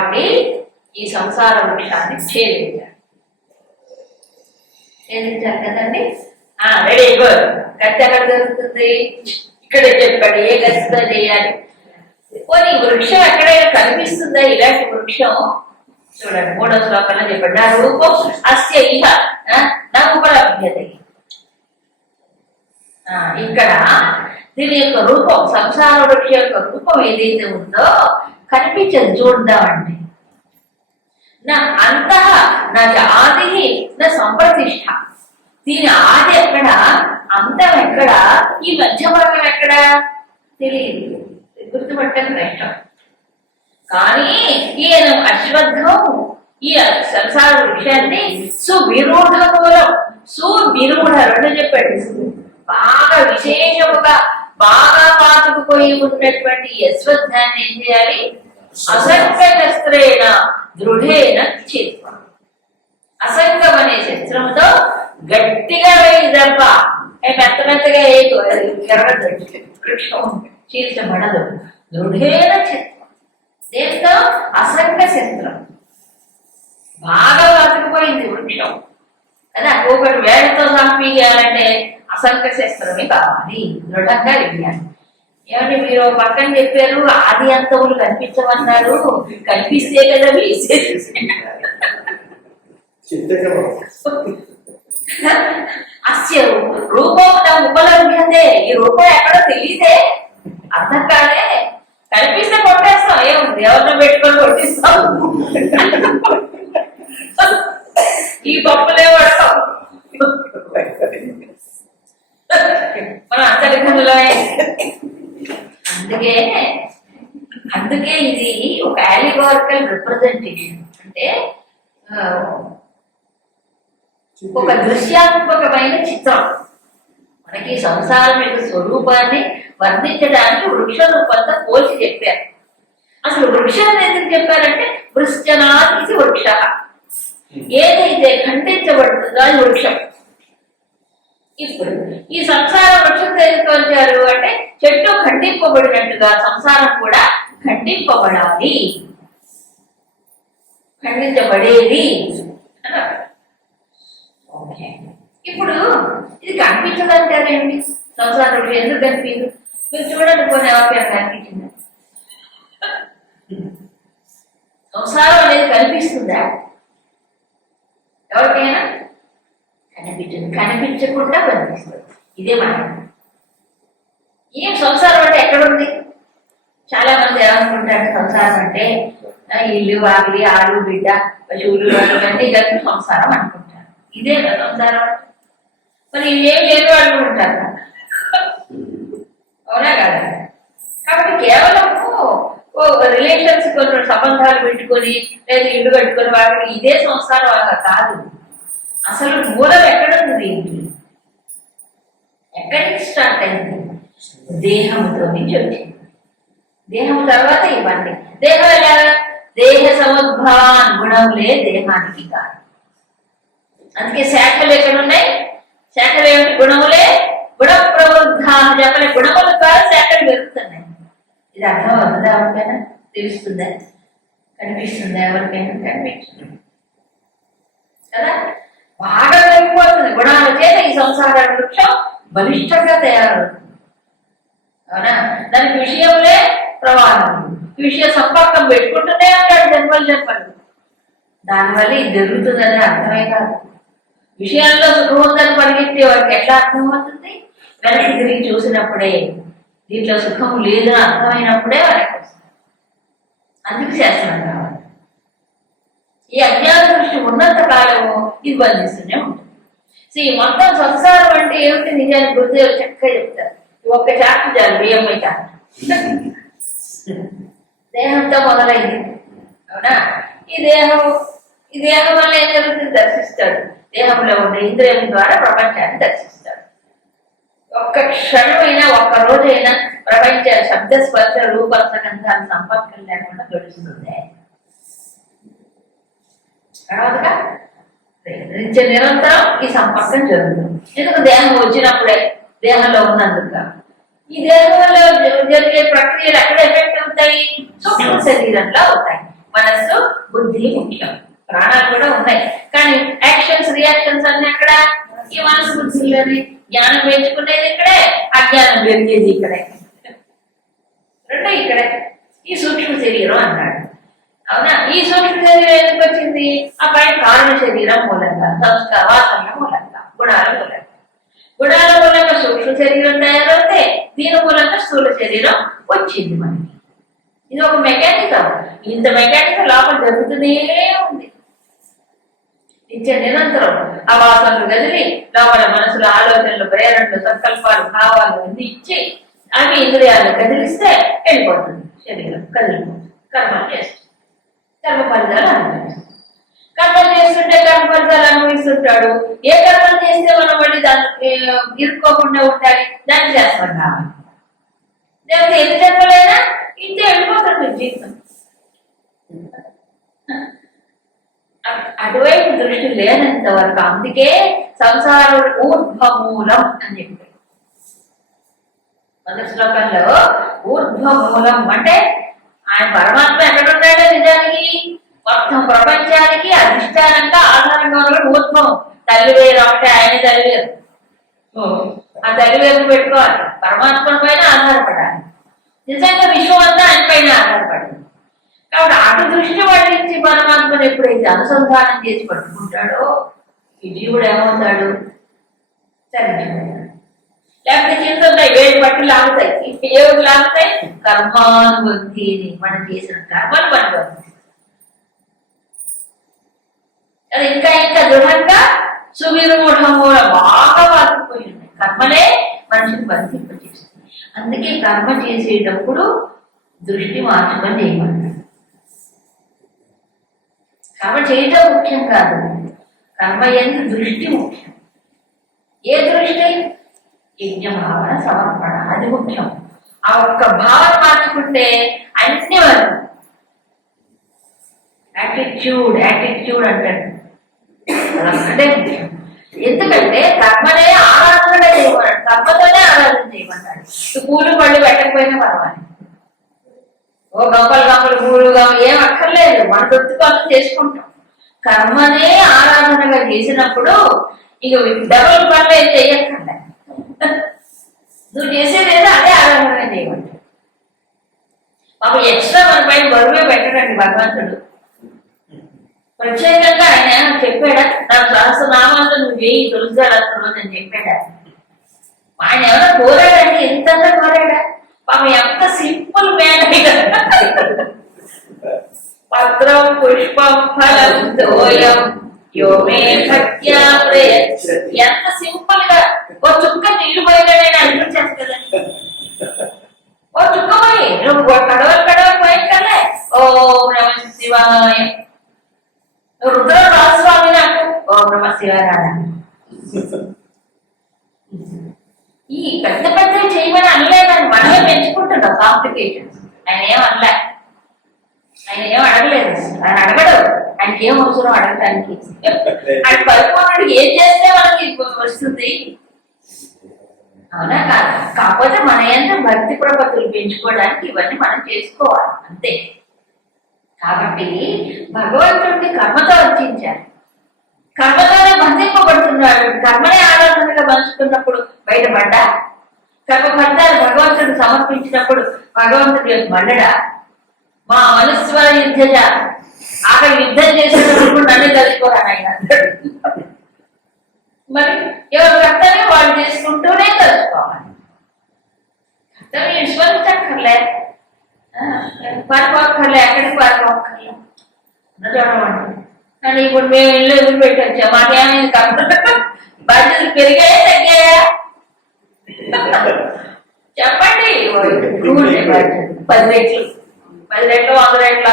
కాబట్టి ఈ సంసార వృక్షాన్ని ఛేదించాలి. ఛేదించాలి కదండి? ఆ రెడీ గుడ్ కత్తి ఎక్కడ దొరుకుతుంది? ఇక్కడ చెప్పండి ఏ గతితో చేయాలి? పోనీ వృక్షం ఎక్కడైనా కనిపిస్తుందా? ఇలాంటి వృక్షం? చూడండి మూడో శ్లోకంలో చెప్పండి. నా రూపం అస్య ఇహ నా ఉపలభ్యత ఇక్కడ దీని యొక్క రూపం సంసార వృక్ష యొక్క రూపం ఏదైతే ఉందో కనిపించదు చూద్దామండి నా అంత నా జాతి నా సంప్రతిష్ట దీని ఆది ఎక్కడ? అంతం ఎక్కడ? ఈ మధ్య ఎక్కడ? తెలియదు. గుర్తుపట్టడం కష్టం. కానీ ఈయన అశ్వత్థం ఈ సంసార విషయాన్ని సువిరూఢ మూలం సువిరూఢ రెండు చెప్పాడు. బాగా విశేషముగా బాగా పాతుకుపోయి ఉన్నటువంటి యశ్వధ్యాన్ని ఏం చేయాలి? అసంఖ్యశస్త్రేణ దృఢేన చిత్వ అసంగం అనే శస్త్రంతో గట్టిగా వేయి దెబ్బ మెత్త మెత్తగా ఏ వృక్షం చీల్చబడదు దృఢేన చిత్వం దేంతో అసంఖ్య శస్త్రం. బాగా బతికిపోయింది వృక్షం. కదా ఒకటి వేళతో చంపేయాలంటే అసంగ శస్త్రమే కావాలి దృఢంగా వెయ్యాలి ఏమంటే మీరు పక్కన చెప్పారు ఆది అంతములు కనిపించమన్నారు. కనిపిస్తే కదా వేసేది చిత్తకరం అస్య రూపం ఉపలభ్యతే. ఈ రూపం ఎక్కడో తెలియదే అర్థం కాదే కనిపిస్తే కొట్టేస్తాం. ఏం దేవుడిని పెట్టుకొని కొట్టిస్తాం. ఈ పప్పులే పడతాం మన అంతరికంలో అందుకే అందుకే ఇది ఒక అలిగోరికల్ రిప్రజెంటేషన్ అంటే ఒక దృశ్యాత్మకమైన చిత్రం. మనకి సంసారం యొక్క స్వరూపాన్ని వర్ణించడానికి వృక్ష రూపంతో పోల్చి చెప్పారు. అసలు వృక్షాన్ని ఎందుకు చెప్పారంటే వృశ్చనాది వృక్ష. ఏదైతే ఖండించబడుతుందో అది వృక్షం. ఇప్పుడు ఈ సంసార వృక్షం ఎందుకు అంటే చెట్టు ఖండింపబడినట్టుగా సంసారం కూడా ఖండింపబడాలి. ఖండించబడేది ఓకే. ఇప్పుడు ఇది కనిపించదంటారేంటి సంసారం ఎందుకు కనిపించదు? మీరు చూడండి కొన్ని అవకాశం కనిపించిందా. సంసారం అనేది కనిపిస్తుందా? ఎవరికైనా కనిపించదు. కనిపించకుండా బంధిస్తుంది ఇదే మాట ఏం సంసారం అంటే ఎక్కడుంది? చాలా మంది ఏమనుకుంటారు సంసారం అంటే ఇల్లు వాకిలి ఆలు బిడ్డ పశువులు అన్నీ కలిపి సంసారం అనుకుంటారు. ఇదే సంసారం. మరి ఇదేం లేదు వాళ్ళు ఉంటారు అవునా కదా? కాబట్టి కేవలం రిలేషన్స్ కొన్ని సంబంధాలు పెట్టుకొని లేదా ఇల్లు కట్టుకొని వాడికి ఇదే సంసారం అలా కాదు. అసలు మూలం ఎక్కడుంది దీనికి ఎక్కడికి స్టార్ట్ అయింది? దేహంతో నుంచి వచ్చింది దేహం తర్వాత ఇవ్వండి దేహం ఎలా? దేహ సముద్భాన్ గుణములే దేహానికి కాదు అందుకే శాఖలు ఎక్కడ ఉన్నాయి శాఖలు ఏమిటి? గుణములే గుణ ప్రవృద్ధ చెప్పలే గుణములు ఇది అర్థం అవుతుందా ఎవరికైనా తెలుస్తుందా? కనిపిస్తుందా? ఎవరికైనా కనిపించింది? కదా? బాగా పెరిగిపోతుంది గుణాల చేత ఈ సంసార వృక్షం బలిష్టంగా తయారవుతుంది. అవునా? దానికి విషయంలే ప్రవాహం విషయ సంపర్కం పెట్టుకుంటూనే ఉంటాడు జన్మలు జన్మలు. దానివల్ల ఇది జరుగుతుందని అర్థమే కాదు. విషయాల్లో సుఖం ఉందని పరిగెత్తే వారికి ఎట్లా అర్థమవుతుంది? వెనక్కి తిరిగి చూసినప్పుడే దీంట్లో సుఖం లేదు అర్థమైనప్పుడే వాళ్ళకి వస్తుంది. అందుకు శాస్త్రం కావాలి. ఈ అజ్ఞాన దృష్టి ఉన్నంత కాలము ఇది బంధిస్తూనే ఉంటుంది. సో ఈ మొత్తం సంసారం అంటే ఏమిటి నిజానికి గురుదేవులు చక్కగా చెప్తారు. ఒక్క చాటు చాలు బియ్యమ్మ చాటు దేహంతో మొదలైంది. అవునా? ఈ దేహం ఈ దేహం వల్ల ఏం జరుగుతుంది? దర్శిస్తాడు. దేహంలో ఉండే ఇంద్రియం ద్వారా ప్రపంచాన్ని దర్శిస్తాడు. ఒక్క క్షణమైనా ఒక్క రోజైనా ప్రపంచ శబ్ద స్పర్శ రూపరస గంధాల సంపర్కం లేకుండా గడుస్తుంది తర్వాతగా నిత్య నిరంతరం ఈ సంపర్కం జరుగుతుంది. ఎందుకు దేహం వచ్చినప్పుడే దేహంలో ఉన్నందుక? ఈ దేహంలో జరిగే ప్రక్రియలు ఎక్కడ ఎఫెక్ట్ అవుతాయి? సూక్ష్మ శరీరంలో అవుతాయి. మనస్సు బుద్ధి ముఖ్యం. ప్రాణాలు కూడా ఉన్నాయి. కానీ యాక్షన్స్ రియాక్షన్స్ అన్ని అక్కడ ఈ మనసు బుద్ధిలోనే. జ్ఞానం పెంచుకునేది ఇక్కడే అజ్ఞానం పెరిగేది ఇక్కడే. రెండో ఇక్కడే. ఈ సూక్ష్మ శరీరం అన్నాడు అవునా? ఈ సూక్ష్మ శరీరం ఎందుకు వచ్చింది? ఆ పైన కారణ శరీరం మూలంగా సంస్కార వాసన మూలంగా గుణాల మూలంగా. గుణాల మూలంగా సూక్ష్మ శరీరం తయారవుతే దీని మూలంగా స్థూల శరీరం వచ్చింది మనకి. ఇది ఒక మెకానిజం ఇంత మెకానిజం లోపల జరుగుతూనే ఉంది. నిత్య నిరంతరం ఆ వాసనలు గదిలి లోపల మనసులో ఆలోచనలు ప్రేరణలు సంకల్పాలు భావాలు అన్ని ఇచ్చి అవి ఇంద్రియాలను కదిలిస్తే వెళ్ళిపోతుంది శరీరం. కదిలిపోతుంది. కర్మలు చేస్తుంది. కర్మ ఫలితాలు అనుభవిస్తుంది. కర్మలు చేస్తుంటే కర్మ ఫలితాలు అనుభవిస్తుంటాడు. ఏ కర్మలు చేస్తే మనం మళ్ళీ దాన్ని ఇరుక్కోకుండా ఉండాలి? దాన్ని చేస్తాం కావాలి లేకపోతే ఎన్ని జన్మలైనా ఇంతే వెళ్ళిపోతుంది జీవితం. అటువైపు దృష్టి లేనంత వరకు అందుకే సంసారం ఊర్ధ్వమూలం అని చెప్పారు. మొదటి శ్లోకంలో ఊర్ధ్వమూలం అంటే ఆయన పరమాత్మ ఎక్కడున్నాడో నిజానికి మొత్తం ప్రపంచానికి అధిష్టానంగా ఆధారంగా ఉన్న ఊర్ధ్వం. తల్లి వేరు ఒకటే ఆయన తల్లి వేరు. ఆ తల్లి వేరు పెట్టుకోవాలి. పరమాత్మ పైన ఆధారపడాలి. నిజంగా విశ్వం అంతా ఆయన పైన ఆధారపడింది. కాబట్టి అటు దృష్టి వహించి పరమాత్మను ఎప్పుడైతే అనుసంధానం చేసి పట్టుకుంటాడో ఈ జీవుడు ఏమవుతాడు? చనిపోతాడు. లేకపోతే చింతున్నాయి వేడి పట్టు లాగుతాయి? ఏడు లాగుతాయి? కర్మానుబంధిని మనం చేసిన కర్మను అనుబంధి అది ఇంకా ఇంకా దృఢంగా కూడా బాగా వాకిపోయి ఉన్నాయి కర్మలే మనిషిని బంధింపజేస్తుంది అందుకే కర్మ చేసేటప్పుడు దృష్టి మార్చుకొని చేయమంటారు. కర్మ చేయటం ముఖ్యం కాదు. కర్మ ఎందు దృష్టి ముఖ్యం. ఏ దృష్టి? యజ్ఞ భావన సమర్పణ. అది ముఖ్యం. ఆ ఒక్క భావన మార్చుకుంటే అన్ని వరకు. యాటిట్యూడ్ యాటిట్యూడ్ అంటాడు ముఖ్యం. ఎందుకంటే కర్మనే ఆరాధన చేయమన్నాడు. కర్మతోనే ఆరాధన చేయమన్నాడు. పూలు పళ్ళు పెట్టకపోయినా పర్వాలేదు. ఓ గంపలు గంపలు మూడు గంపలు ఏం అక్కర్లేదు. మన తొత్తు పనులు చేసుకుంటాం. కర్మనే ఆరాధనగా చేసినప్పుడు ఇక డబుల్ పనులు ఏం చెయ్యక్కర్లే నువ్వు చేసేది ఏదో అదే ఆరాధనగా చేయమంటాడు మాకు ఎక్స్ట్రా మన పైన బరువే పెట్టడండి భగవంతుడు. ప్రత్యేకంగా ఆయన చెప్పాడా? నాకు సహస్రనామాలతో నువ్వు వేయి తొలిసాడు అని చెప్పాడా? ఆయన ఎవరో కోరాడండి? ఎంతంతా కోరాడా? పాపం ఎంత సింపుల్ మ్యాన్ పత్రం పుష్పం ఫలం తోయం యోమే భక్త్యా ప్రయచ్చతి. ఎంత సింపుల్గా ఓ చుక్క నీళ్ళు పోయగానే అనిపించాను కదండి ఓ చుక్క పోయి నువ్వు కడవలు కడవలు పోయి ఓ నమ శివాయ. రుద్ర రాజస్వామి నాకు ఓ నమ శివరాధ ఈ పెద్ద పెద్ద చేయమని అనలే మనమే పెంచుకుంటున్నాం కాంప్లికేషన్స్ ఆయన ఏం అనలే. ఆయన ఏం అడగలేదు. ఆయన అడగడు. ఆయనకి ఏం అవసరం అడగడానికి ఆయన పరిపూర్ణుడు ఏం చేస్తే మనకి వస్తుంది? అవునా కాదు? కాకపోతే మన ఎంత భక్తి ప్రపత్తులు పెంచుకోవడానికి ఇవన్నీ మనం చేసుకోవాలి. అంతే. కాబట్టి భగవంతుడిని కర్మతో రచించారు కర్మతోనే బంధింపబడుతున్నాడు. కర్మనే ఆరాధనగా పంచుకున్నప్పుడు బయటపడ్డా? కర్మ ఫలితాలు సమర్పించినప్పుడు భగవంతుడి యొక్క మండడా మా మనస్వ యుద్ధజ ఆఖరి యుద్ధం చేసేటప్పుడు నన్ను తెలుసుకోరా ఆయన మరి ఎవరు కర్తవ్యం? వాళ్ళు చేసుకుంటూనే చదువుకోవాలి. కర్తవ్యం విశ్వసించక్కర్లే పారిపోక్కర్లే ఎక్కడికి పారిపోక్కర్లే చూడమండి కానీ ఇప్పుడు మేము ఇల్లు ఎదురు పెట్టొచ్చా మాకేమైంది కర్మ బాధ్యతలు పెరిగాయా తగ్గాయా? చెప్పండి. పది రెట్లు. పది రెట్లు వంద రెట్ల.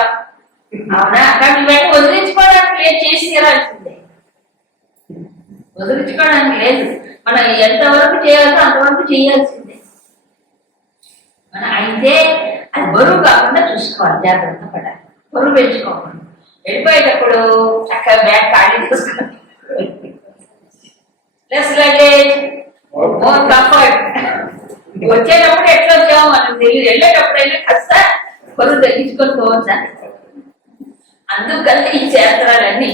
అవునా? కానీ ఇవన్నీ వదిలించుకోవడానికి లేదు చేసి తీరాల్సిందే వదిలించుకోవడానికి లేదు. మనం ఎంతవరకు చేయాలో అంతవరకు చేయాల్సిందే. మన అయితే అది బరువు కాకుండా చూసుకోవాలి. జాగ్రత్త పడాలి. బరువు పెంచుకోవాలి వెళ్ళిపోయేటప్పుడు చక్కగా బ్యాగ్ ఖాళీ చేసుకోవాలి. Less luggage. వచ్చేటప్పుడు ఎట్లా వచ్చామో మనం తెలియదు. వెళ్ళేటప్పుడైనా కాస్త కొరు తగ్గించుకొని పోవచ్చా? అందుకని ఈ శాస్త్రాలన్నీ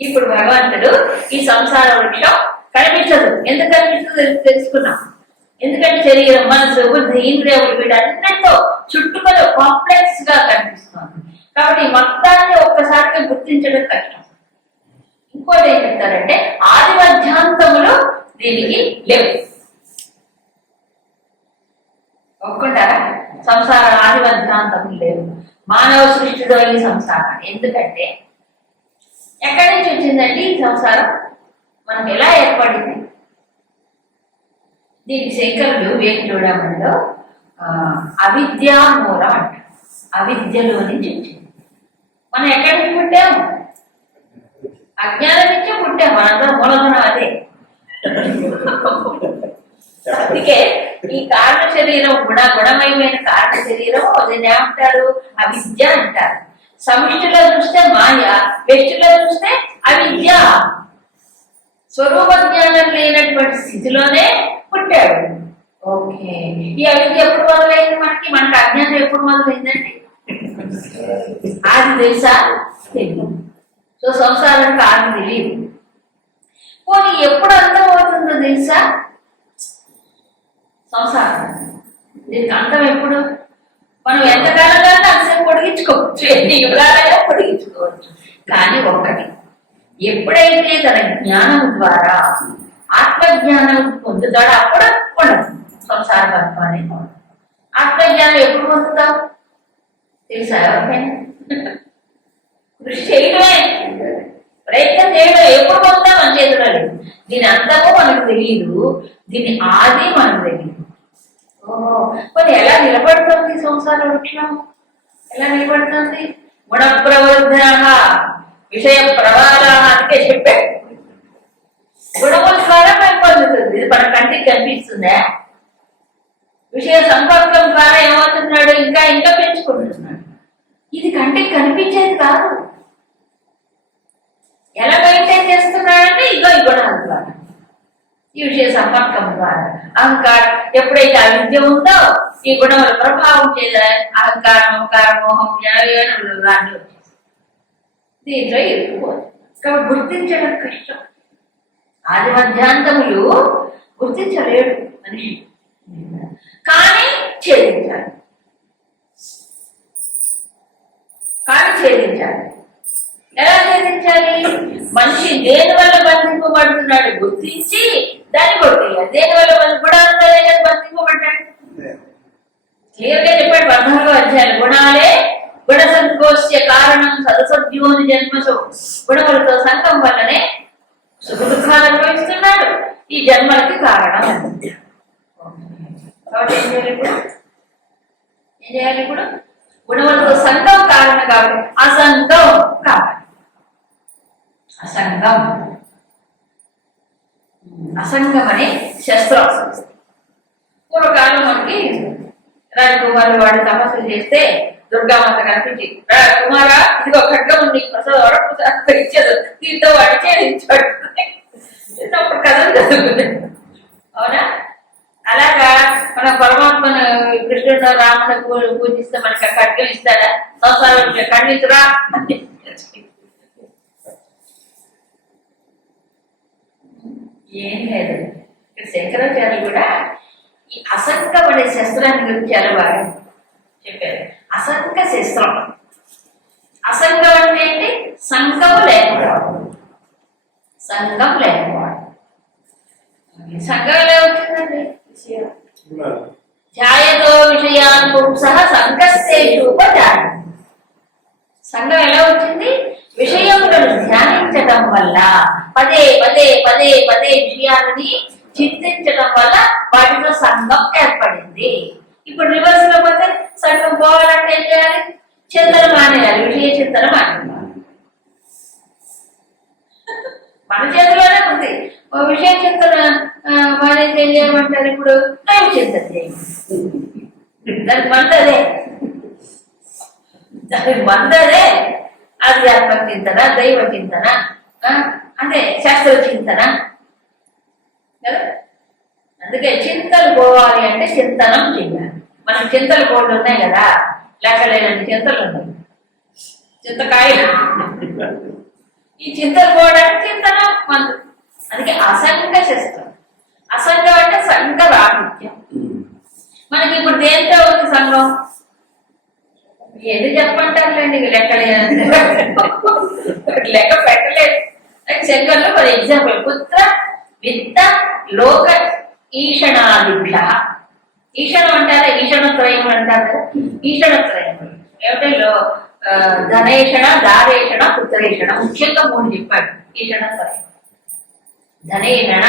ఇప్పుడు భగవంతుడు ఈ సంసార వృక్షం కనిపించదు. ఎందుకు కనిపించదు తెలుసుకున్నాం ఎందుకంటే శరీరం మనసు బుద్ధి ఇంద్రియములు వీటన్నిటితో చుట్టుకొని కాంప్లెక్స్గా కనిపిస్తుంది. కాబట్టి మొత్తాన్ని ఒక్కసారిగా గుర్తించడం కష్టం. ఇంకోటి ఏం చెప్తారంటే ఆది మధ్యాంతములు దీనికి లేవు ఒప్పుకుంటారా? సంసార ఆది లేవు మానవ సృష్టిలో ఈ సంసారం. ఎందుకంటే ఎక్కడి నుంచి వచ్చిందండి ఈ సంసారం? మనకు ఎలా ఏర్పడింది? దీనికి శంకరులు వేరు చూడమనిలో అవిద్యా మూలం అంట. అవిద్యలో నుంచి వచ్చింది. మనం ఎక్కడి నుంచి పుట్టాము? అజ్ఞానం నుంచే పుట్టాం మనందరం మూలధనం అదే. అందుకే ఈ కారణ శరీరం గుణ గుణమయమైన కారణ శరీరం దీన్ని ఏమంటారు అవిద్య అంటారు. సమిష్టిలో చూస్తే మాయ వ్యక్తిలో చూస్తే అవిద్య. స్వరూప జ్ఞానం లేనటువంటి స్థితిలోనే పుట్టాడు. ఓకే. ఈ అవిద్య ఎప్పుడు మొదలైంది మనకి? మనకి అజ్ఞానం ఎప్పుడు మొదలైందండి? అది తెలుసా? తెలియదు సో సంసారం కారణం తెలియదు. పోనీ ఎప్పుడు అంతం అవుతుందో తెలుసా? సంసారం. దీనికి అంతం ఎప్పుడు? మనం ఎంతకాలంగా అంతసేపు పొడిగించుకోవచ్చు? ఎన్ని యుగాలైనా పొడిగించుకోవచ్చు? కానీ ఒక్కటి ఎప్పుడైతే తన జ్ఞానం ద్వారా ఆత్మజ్ఞానం పొందుతాడో అప్పుడు ఉండదు సంసార బంధం అనేది ఆత్మజ్ఞానం ఎప్పుడు పొందుతాం తెలుసా ఎవరికైనా? కృషి చేయడమే. ప్రయత్నం చేయడం ఎప్పుడు పొందుతాం మన చేతిలో లేదు. దీని అంతము మనకు తెలియదు దీని ఆది మనకు తెలియదు ఓహో. మరి ఎలా నిలబడుతుంది సంసార వృక్షం? ఎలా నిలబడుతుంది? గుణ ప్రవర్ధన విషయ ప్రవాల అందుకే చెప్పే. గుణముల ద్వారా మేము పొందుతుంది. ఇది మన కంటికి కనిపిస్తుందా? విషయ సంపర్కం ద్వారా ఏమవుతున్నాడు? ఇంకా ఇంకా పెంచుకుంటున్నాడు. ఇది కంటికి కనిపించేది కాదు. ఎలా మెయింటైన్ చేస్తున్నాడంటే ఇదో ఈ గుణాల ద్వారా. ఈ విషయ సంపర్కం ద్వారా. అహంకారం ఎప్పుడైతే అవిద్య ఉందో ఈ గుణముల ప్రభావం చేత అహంకారం అహంకారం మోహం జ్ఞానం రాని వచ్చేసి దీంట్లో ఇరుక్కుపోతుంది కాబట్టి గుర్తించడం కష్టం. ఆది మధ్యాంతములు గుర్తించలేడు మనిషి. కానీ ఛేదించాలి. కానీ ఛేదించాలి. ఎలా ఛేదించాలి మనిషి దేని వల్ల బంధింపబడుతున్నాడు గుర్తించి దాన్ని కొట్టేయాలి. దేని వల్ల మన కదా బంధింపబడ్డాడు క్లియర్గా చెప్పాడు. పద్నాలుగో అధ్యాయులు గుణాలే గుణ సంకోష్య కారణం సదసద్యోని జన్మసు గుణములతో సంఘం వల్లనే సుఖ దుఃఖాలు అనుభవిస్తున్నాడు ఈ జన్మలకి కారణం. కాబట్టి ఏం చేయాలి ఇప్పుడు? ఏం చేయాలి ఇప్పుడు? గుణములతో సంఘం కారణం కాబట్టి అసంగం కావాలి. అసంగం. అసంగం అనే శస్త్రం పూర్వకాలం మనకి రాజకుమారు వాడు తపస్సులు చేస్తే దుర్గామాత కనిపించి "రా కుమారా ఇదిగో ఖడ్గం ఉంది ప్రసాదం వరకు ఇచ్చేది దీంతో వాడు చేయించాడు చిన్నప్పుడు కథలు చదువుతుంది అవునా? అలాగా మన పరమాత్మను కృష్ణుడు రాముడు పూజిస్తే మనకి ఖడ్గం ఇస్తాడా? సంసారం ఖండించురా ఏం లేదు. ఇక్కడ శంకరాచార్యులు కూడా ఈ అసంగం అనే శస్త్రాన్ని గురించి చాలా బాగా చెప్పారు? అసంగ శస్త్రం. అసంగం అంటే ఏంటి? సంఘం లేకపోవడం సంఘం లేకపోవడం సంఘం ఎలా వచ్చిందండి? ధ్యాయతో విషయాన్ పుంసః ఉపచారం సంఘం ఎలా వచ్చింది? విషయములను ధ్యానించటం వల్ల పదే పదే పదే పదే విషయాలని చింతించటం వల్ల వాటితో సంఘం ఏర్పడింది. ఇప్పుడు రివర్స్లో పోతే సంఘం పోవాలంటే ఏం చేయాలి? చింతన మానేయాలి విషయ చింతన మానేయాలి. మన చేతిలోనే ఉంది. ఓ విషయ చింతన మానేసి ఏం చేయమంటారు ఇప్పుడు? టైం చింతన చేయండి. దానికి మందదే దానికి మందదే ఆధ్యాత్మ చింతన దైవ చింతన అంటే శాస్త్ర చింతన కదా? అందుకే చింతలు పోవాలి అంటే చింతనం చేయాలి మనం చింతలు కోళ్ళు ఉన్నాయి కదా లెక్కలేనన్ని చింతలు ఉన్నాయి. చింతకాయలు. ఈ చింతలు పోవడానికి చింతనం మన అందుకే అసంగ శస్త్రం. అసంగం అంటే సంఘ రాహిత్యం. మనకి ఇప్పుడు దేంతో ఉంది సంఘం? ఏది చెప్పంటారులేండి ఇవి లెక్క పెట్టలేదు. శంకర్లో ఫర్ ఎగ్జాంపుల్ పుత్ర విత్త లోక ఈషణాదిభ్య ఈషణం అంటారా? ఈషణత్రయం అంటారు కదా. ఈషణత్రయం ఏమిటో? లో- ధనేషణ దారేషణ పుత్రేషణ. ముఖ్యంగా మూడు చెప్పాడు. ఈషణత్రయం ధనేషణ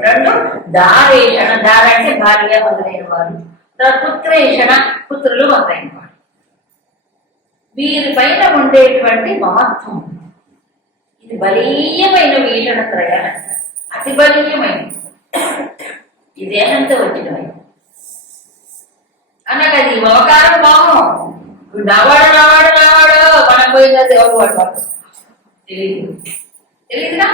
రెండు దారేషణ దార అంటే భార్య మొదలైన వారు. తర్వాత పుత్రేషణ పుత్రులు మొదలైన వారు. వీరి పైన ఉండేటువంటి మమత్వం ఇది బలీయమైన వీషణ త్రయాలు అతి బలీయమైనది ఈ దేహంతో వచ్చినవి. అన్నట్టు అది మమకారం మోహం. నావాడు నావాడు నావాడు మనం పోయిందా ఎవరు వాడు తెలియదు తెలియదుగా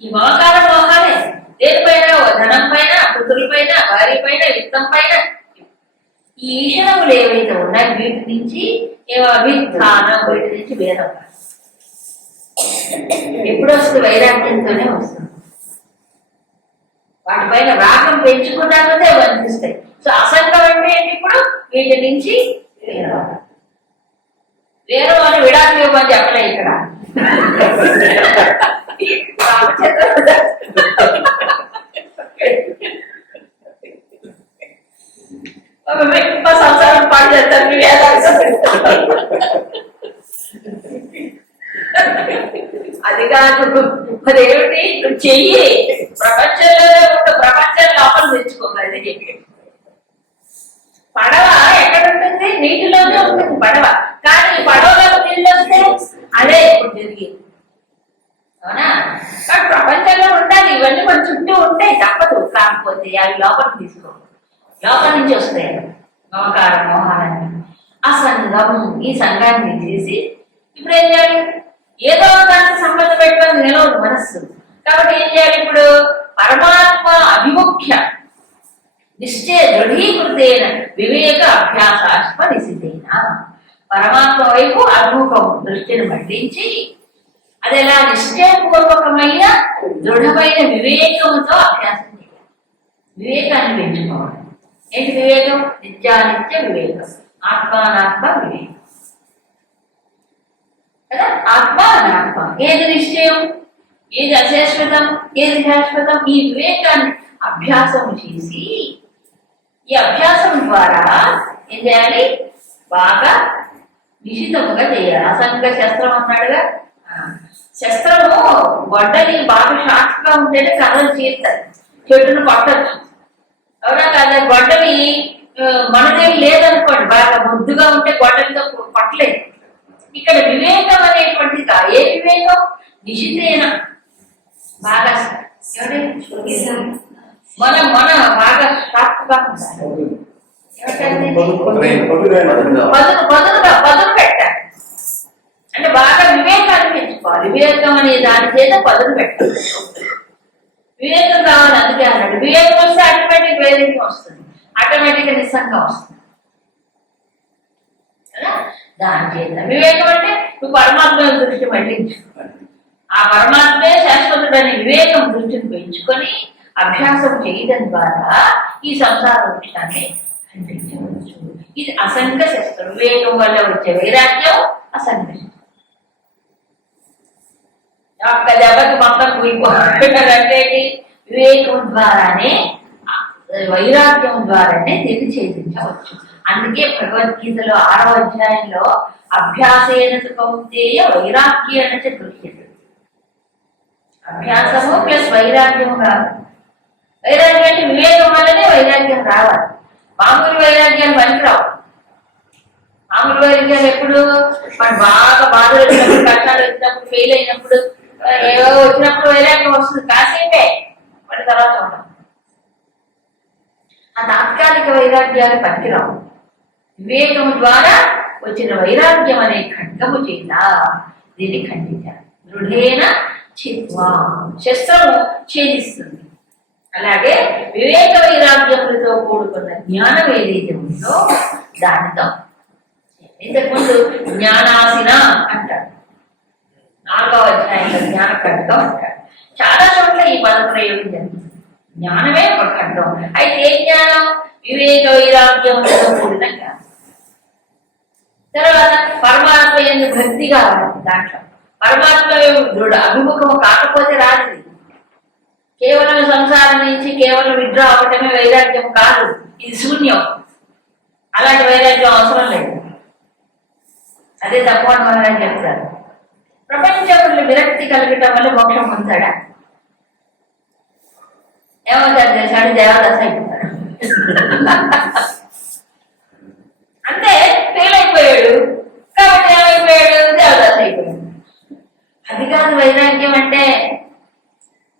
ఈ మమకార మోహాలే దేనిపైన ధనం పైన పుత్రుల పైన వారి పైన విత్తం పైన ఈ ఈషణములు ఏవైతే ఉన్నాయో వీటి నుంచి ఏవో అభిధానం వీటి నుంచి భేదం. ఎప్పుడు వస్తుంది? వైరాగ్యంతోనే వస్తుంది. వాటిపైన రాగం పెంచుకున్నాకనే అవి అనిపిస్తాయి. సో అసంగం అంటే ఏంటి ఇప్పుడు వీటి నుంచి వేరు అని విడాకులు ఇవ్వమని చెప్పలే ఇక్కడ. మా సంసారం పాటు చేస్తారు మీ వేదాలు అది కాదు మరేమిటి నువ్వు చెయ్యి. ప్రపంచంలో ఒక ప్రపంచం లోపల తెచ్చుకోవాలి చెప్పి. పడవ ఎక్కడ ఉంటుంది? నీటిలోనే ఉంటుంది పడవ. కానీ ఈ పడవలో నీళ్ళు వస్తే అదే ఇప్పుడు జరిగింది. అవునా? కానీ ప్రపంచంలో ఉండాలి ఇవన్నీ మన చుట్టూ ఉంటాయి తప్పదు. కాకపోతే అవి లోపలికి తీసుకోవాలి లోపల నుంచి వస్తాయి మమకారం మోహాలన్నీ ఆ సంఘం ఈ సంఘాన్ని చేసి ఇప్పుడు ఏం చేయాలి ఏదో దానికి సంబంధం పెట్టుకొని నిలవదు మనస్సు కాబట్టి ఏం చేయాలి ఇప్పుడు పరమాత్మ అభిముఖ్య నిశ్చయ దృఢీకృతేన వివేక అభ్యాసాస్మ నిశితేన పరమాత్మ వైపు అభిముఖం దృష్టిని మళ్ళించి అది ఎలా నిశ్చయపూర్వకమైన దృఢమైన వివేకముతో అభ్యాసం చేయాలి వివేకాన్ని పెంచుకోవాలి ఏంటి వివేకం నిత్యానిత్య వివేకం ఆత్మానాత్మ వివేకం కదా ఆత్మ అనాత్మ ఏది నిశ్చయం ఏది అశాశ్వతం ఏది శాశ్వతం ఈ వివేకాన్ని అభ్యాసం చేసి ఈ అభ్యాసం ద్వారా ఏం చేయాలి బాగా నిశితముగా చేయాలి అసంగ శస్త్రం అన్నాడుగా శస్త్రము గొడ్డని బాగా షార్ప్గా ఉంటేనే కర్రలు చేస్తారు చెట్టును పట్టచ్చు అవునా కదా? గొడ్డలి మనదేం లేదనుకోండి. బాగా ముద్దుగా ఉంటే గొడ్డలితో కొట్టలేదు ఇక్కడ వివేకం అనేటువంటిది కా- ఏ వివేకం? నిశితేన బాగా? మన మన బాగా షార్ప్గా పదును పెట్టాలి అంటే బాగా వివేకాన్ని పెంచుకోవాలి. వివేకం అనే దాని చేత పదును పెట్టాలి వివేకం రావాలి అందుకే అన్నాడు. వివేకం వస్తే ఆటోమేటిక్ వేదిక వస్తుంది. ఆటోమేటిక్ నిస్సంగా వస్తుంది. కదా? దాని చేత. వివేకం అంటే నువ్వు పరమాత్మ దృష్టి మళ్ళించు ఆ పరమాత్మే శాశ్వతుడని వివేకం దృష్టిని పెంచుకొని అభ్యాసం చేయడం ద్వారా ఈ సంసార వృక్షాన్ని ఖండించవచ్చు ఇది అసంఖ్య శస్త్రం. వివేకం వల్ల వచ్చే వైరాగ్యం అసంగ శస్త్రం ఒక్క దెబ్బకి మొత్తం కూలిపోవాలంటే వివేకం ద్వారానే వైరాగ్యం ద్వారానే తెలివి ఛేదించవచ్చు. అందుకే భగవద్గీతలో ఆరవ అధ్యాయంలో అభ్యాసేన తు కౌంతేయ వైరాగ్యేన చ అభ్యాసము ప్లస్ వైరాగ్యము కాదు. వైరాగ్యం అంటే వివేకం వల్లనే వైరాగ్యం రావాలి. మామూలు వైరాగ్యాలు పనికిరావు. మామూలు వైరాగ్యాలు ఎప్పుడు? మనం బాగా బాధలు వచ్చినప్పుడు కష్టాలు వచ్చినప్పుడు ఫెయిల్ అయినప్పుడు ఏవో వచ్చినప్పుడు వేరే వస్తుంది. కాసేపే. వాటి తర్వాత ఉండదు ఆ తాత్కాలిక వైరాగ్యాలు పనికిరావు. వివేకము ద్వారా వచ్చిన వైరాగ్యం అనే ఖడ్గము చేత దీన్ని ఖండించాలి దృఢేన చిత్వా. శస్త్రము ఛేదిస్తుంది. అలాగే వివేక వైరాగ్యములతో కూడుకున్న జ్ఞానం ఏదైతే ఉందో దానితో ఇంతకుముందు జ్ఞానాసిన అంటారు. నాలుగవ అధ్యాయంలో జ్ఞాన ఖడ్గం అంటాడు చాలా చోట్ల ఈ పద ప్రయోగం జరుగుతుంది జ్ఞానమే ఒక ఖడ్గం అయితే ఏ జ్ఞానం? వివేక వైరాగ్యంతో కూడిన జ్ఞానం. తర్వాత పరమాత్మ ఎందు భక్తి కావాలి దాంట్లో. పరమాత్మ దృఢ అభిముఖం కాకపోతే రాదు. కేవలం సంసారం నుంచి కేవలం విడ్రా అవటమే వైరాగ్యం కాదు. ఇది శూన్యం. అలాంటి వైరాగ్యం అవసరం లేదు. అదే తక్కువ మహారాజ్ చెప్తారు. ప్రపంచములు విరక్తి కలగటం వల్ల మోక్షం పొందుతాడా? ఏమవుతాడు తెలిసాడు దేవదాస అయిపోతాడు. అంతే ఫెయిల్ అయిపోయాడు. కాబట్టి ఏమైపోయాడు? దేవదాస అయిపోయాడు. అది కాదు వైరాగ్యం అంటే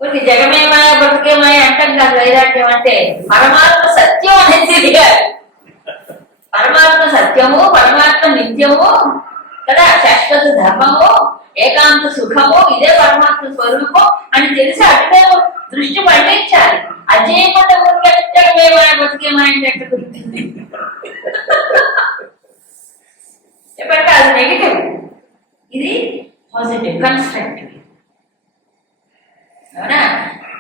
కొన్ని జగమేమాయ బతుకేమాయ అంటాం కాదు వైరాగ్యం అంటే పరమాత్మ సత్యం అనేది తెలియాలి పరమాత్మ సత్యము పరమాత్మ నిత్యము కదా? శాశ్వత ధర్మము ఏకాంత సుఖము ఇదే పరమాత్మ స్వరూపం అని తెలిసి అట్లే దృష్టి పండించాలి అజేయకుండా మేము ఆయన అంటే ఎక్కడ కుదురుతుంది? చెప్పంటే అది నెగిటివ్ ఇది పాజిటివ్ కన్స్ట్రక్టివ్ అవునా?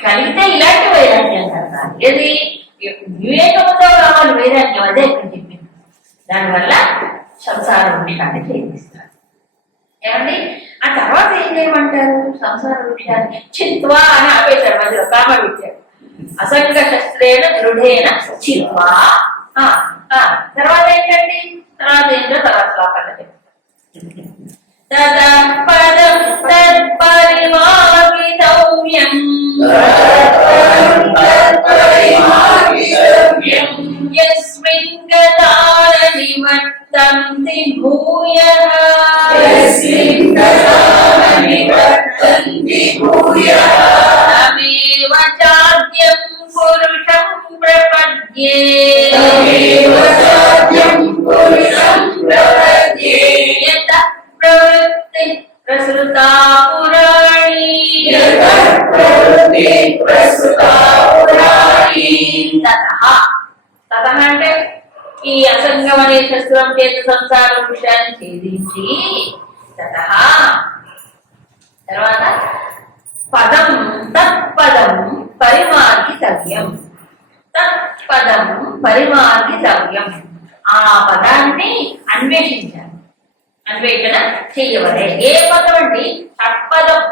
కలిగితే ఇలాంటి వైరాగ్యం కదా ఏది? వివేకంతో రావాలి వైరాగ్యం అదే ఇక్కడ చెప్పింది. దానివల్ల సంసారం వృక్షాన్ని ప్రయత్నిస్తారు ఏమండి? ఆ తర్వాత ఏం చేయమంటారు? సంసార వృక్షాన్ని చిత్వా అని ఆపేశారు మధ్యలో కామ పెట్టారు అసంగ శస్త్రేణ దృఢేన చిత్వా తర్వాత ఏంటండి? తర్వాత ఏంటో తర్వాత శ్లోకాలు చెప్తారు తదపదం తత్పరిమార్గితవ్యం యస్మిన్ గతార నివర్తంతి భూయః. తమేవ చాద్యం పురుషం ప్రపద్యే. యత ప్రవృత్తి ప్రసృతా పురాణి. తతః. తతః అంటే ఈ అసంగం అనే శస్త్రం చేత సంసార విషయాన్ని ఛేదించి తర్వాత పదం తత్పదం పరిమార్గితవ్యం. తత్పదం పరిమార్గితవ్యం. ఆ పదాన్ని అన్వేషించాలి. అన్వేషణ చేయవలే. ఏ పదం అండి? తత్పదం.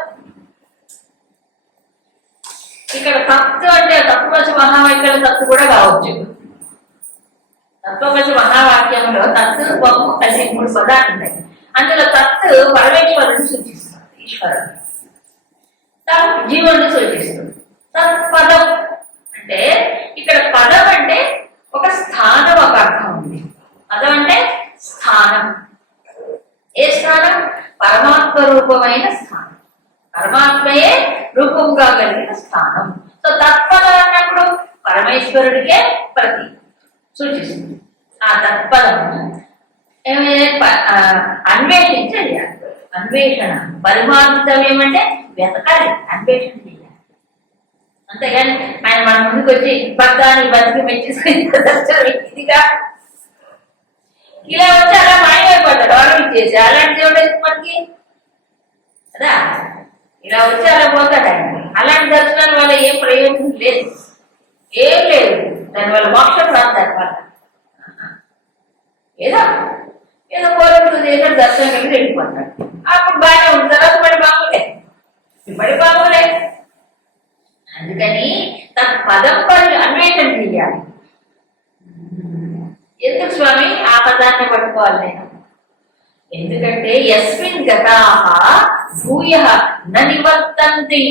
ఇక్కడ తత్తు అంటే తత్వవచ మహావాక్యాల తత్తు కూడా కావచ్చు. తత్వవచ మహావాక్యంలో తత్తు బొమ్మ కలిసి మూడు పదాలు ఉంటాయి అందులో తత్తు పరమేశ్వరుని సూచిస్తుంది ఈశ్వరుడు తత్ జీవుని సూచిస్తుంది. తత్పదం అంటే ఇక్కడ పదం అంటే ఒక స్థానం ఒక అర్థం ఉంది. పదం అంటే స్థానం. ఏ స్థానం? పరమాత్మ రూపమైన స్థానం. పరమాత్మయే రూపంగా కలిగిన స్థానం. సో తత్పదం అన్నప్పుడు పరమేశ్వరుడికే ప్రతి సూచిస్తుంది. తత్పదము తత్పదం అన్వేషించాలి అన్వేషణ పరిమాణితం ఏమంటే వెతకాలి అన్వేషణ చేయాలి. అంతేగాని ఆయన మన ముందుకు వచ్చి భక్తాన్ని బతికి మెచ్చేసుకుని దర్శనం ఇదిగా. ఇలా వచ్చి అలా మాయమైపోతాడు వాళ్ళు ఇచ్చేసి అలాంటి దేవుడు మనకి? కదా? ఇలా వచ్చి అలా పోతాడు ఆయన. అలాంటి దర్శనాల వల్ల ఏం ప్రయోజనం లేదు. ఏం లేదు. దానివల్ల మోక్షం రాదు దానివల్ల. ఏదో ఏదో కోరుకుంటుంది ఏదో దర్శనం కలిగి వెళ్ళిపోతాడు. అప్పుడు బాగానే ఉంది తర్వాత మరి బాగులే. మరి బాగులే. అందుకని తన పదం పని అన్వేషణ చెయ్యాలి. ఎందుకు స్వామి? ఆ పదాన్ని పట్టుకోవాలి నేను. ఎందుకంటే ఎస్మిన్ గతాహ భూయ నివర్తంతి.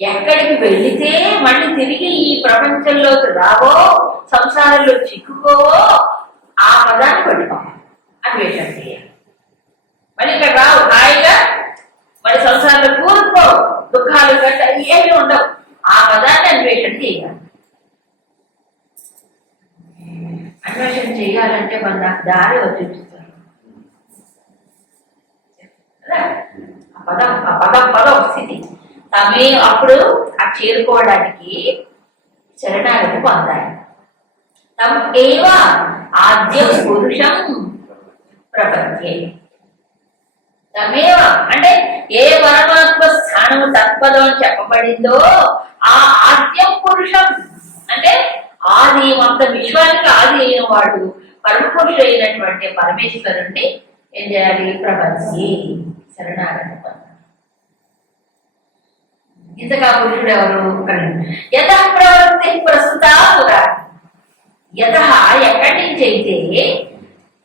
ఎక్కడికి వెళితే మళ్ళీ తిరిగి ఈ ప్రపంచంలోకి రావో సంసారంలో చిక్కుకోవో ఆ పదాన్ని పట్టుకోవాలి అన్వేషణ చేయాలి మరి ఇక్కడ రావు హాయిగా మరి సంసారంలో కూరుకో దుఃఖాలు గట్ట ఏమీ ఉండవు. ఆ పదాన్ని అన్వేషణ చేయాలి. అన్వేషణ చేయాలంటే మన నాకు దారి వచ్చేస్తారు పదం పదం పదం స్థితి. తమే అప్పుడు ఆ చేరుకోవడానికి శరణాగతి పొందాలి. తమ్ ఏవ ఆద్యం పురుషం ప్రపంచే తమేవ అంటే ఏ పరమాత్మ స్థానము తత్పదం అని చెప్పబడిందో ఆ ఆద్యం పురుషం అంటే ఆది మొత్తం విశ్వానికి ఆది అయిన వాడు పరమపురుషుడు అయినటువంటి పరమేశ్వరుణ్ణి ఏం చేయాలి? ప్రపంచి శరణాగతి పొందాలి ఇంతగా పురుషుడు ఎవరు? యత ప్రస్తుత పురాణ యత ఎక్కడి నుంచి అయితే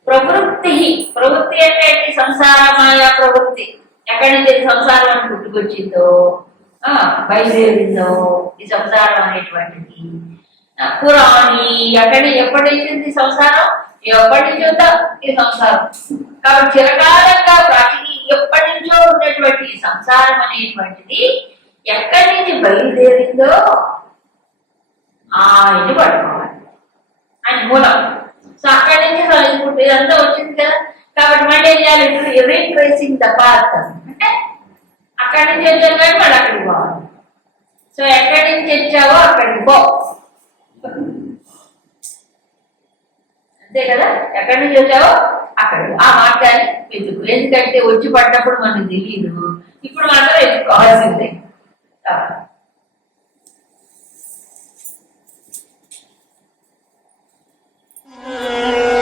ప్రవృత్తి. ప్రవృత్తి అంటే సంసారమాయ ప్రవృత్తి. ఎక్కడి నుంచి సంసారం అని పుట్టుకొచ్చిందో ఆ, బయలుదేరిందో ఈ సంసారం అనేటువంటిది. పురాణి ఎక్కడి ఎప్పటి నుంచి సంసారం? ఎప్పటి నుంచి ఉందా ఈ సంసారం? కాబట్టి చిరకాలంగా ప్రాచీన ఎప్పటి నుంచో ఉన్నటువంటి సంసారం అనేటువంటిది ఎక్కడి నుంచి బయలుదేరిందో ఆయన్ని పట్టుకోవాలి. ఆయన మూలం. సో అక్కడి నుంచి అసలు ఇప్పుడు ఇదంతా వచ్చింది కదా. కాబట్టి మళ్ళీ ఏం చేయాలి? రీట్రేసింగ్ ద పాత్ అంటే అక్కడి నుంచి వచ్చాను కానీ మళ్ళీ అక్కడికి పోవాలి. సో ఎక్కడి నుంచి వచ్చావో అక్కడికి పో. అంతే కదా? ఎక్కడి నుంచి వచ్చావో అక్కడికి ఆ మార్గాన్ని వెతుకు. ఎందుకంటే వచ్చి పడ్డప్పుడు మనకు తెలియదు ఇప్పుడు మాత్రం ఎత్తుకోవాల్సిందే కాబట్టి Música